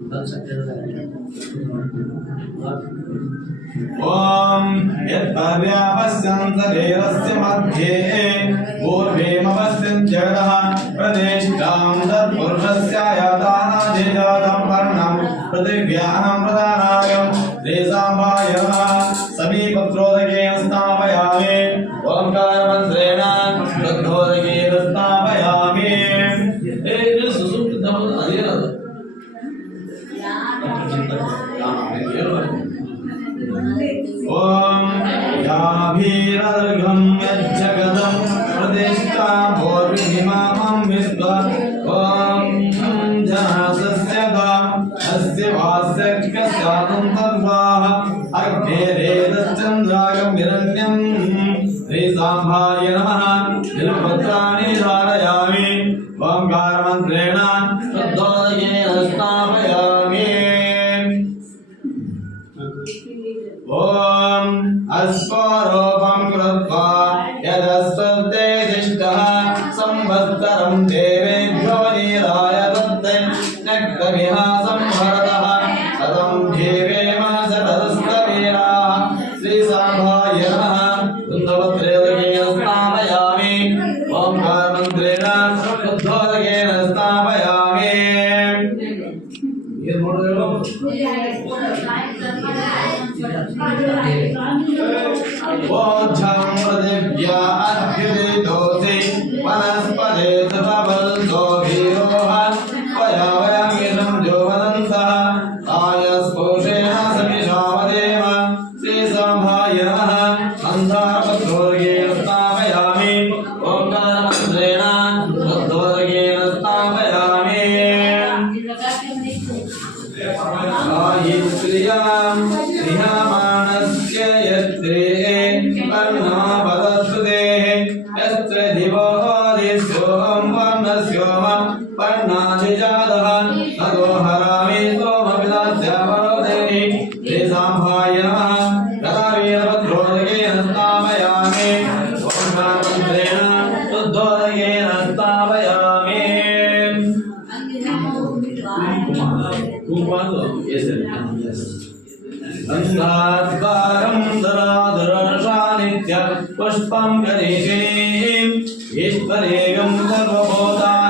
ओम यत्पर्यापस्यन्तरेरस्य मध्ये पूर्वेमपस्यं जगतः प्रदेष्टां तत्पुरुषस्यायतानाधिजातं पर्णं पृथिव्यां प्रदानाय रेसाम्भाय समीपत्रोदकेन स्थापयामि ओंकारमन्त्रेण तद्धोदकेन स्थापयामि ओम याभीरर्घं यज्जगदं प्रतिष्ठा भोर्विहिमामं विश्व ओम जनासस्यदा अस्य वास्यकस्यातं तद्वाः अग्नेरेतश्चन्द्रागं हिरण्यं श्रीसाम्भाय नमः तिरुपत्राणि धारयामि ओंकारमन्त्रेण तद्धोदकेन स्थापयामि ओम अस्वरूपं कृत्वा यदस्वते दिष्टः संवत्सरं देवेभ्यो नीराय दत्ते नक्तमिह संभरतः शतं जीवेम शतदस्तवीराः श्रीसाम्भाय नमः कुन्दवत्रेदकेन स्थापयामि ओंकारमन्त्रेण तद्धोदकेन स्थापयामि ओझं पृथिव्या अभ्युदितोऽसि वनस्पते तथाबलतो भीरोः पयावयामिदं जोवदन्तः आयस्पोषेण समिषावदेव श्रीसाम्भाय नमः अन्धारपत्रोदकेन स्थापयामि ओंकारमन्त्रेण तद्धोदकेन स्थापयामि आयित्रियां गृहमाणस्य यत्रे पर्णावदस्सुदेः यत्र दिवो दिस्यों वर्णस्योम पर्णाधिजातः ततो हरामि सोमविदास्यावरोदेहि श्रीसाम्भाय नमः गदावीरभद्रोदकेन स्थापयामि ओंकारमन्त्रेण तद्धोदकेन स्थापयामि संस्कारं दरादरशानित्य पुष्पं गणेशें ईश्वरेयं सर्वभूतानां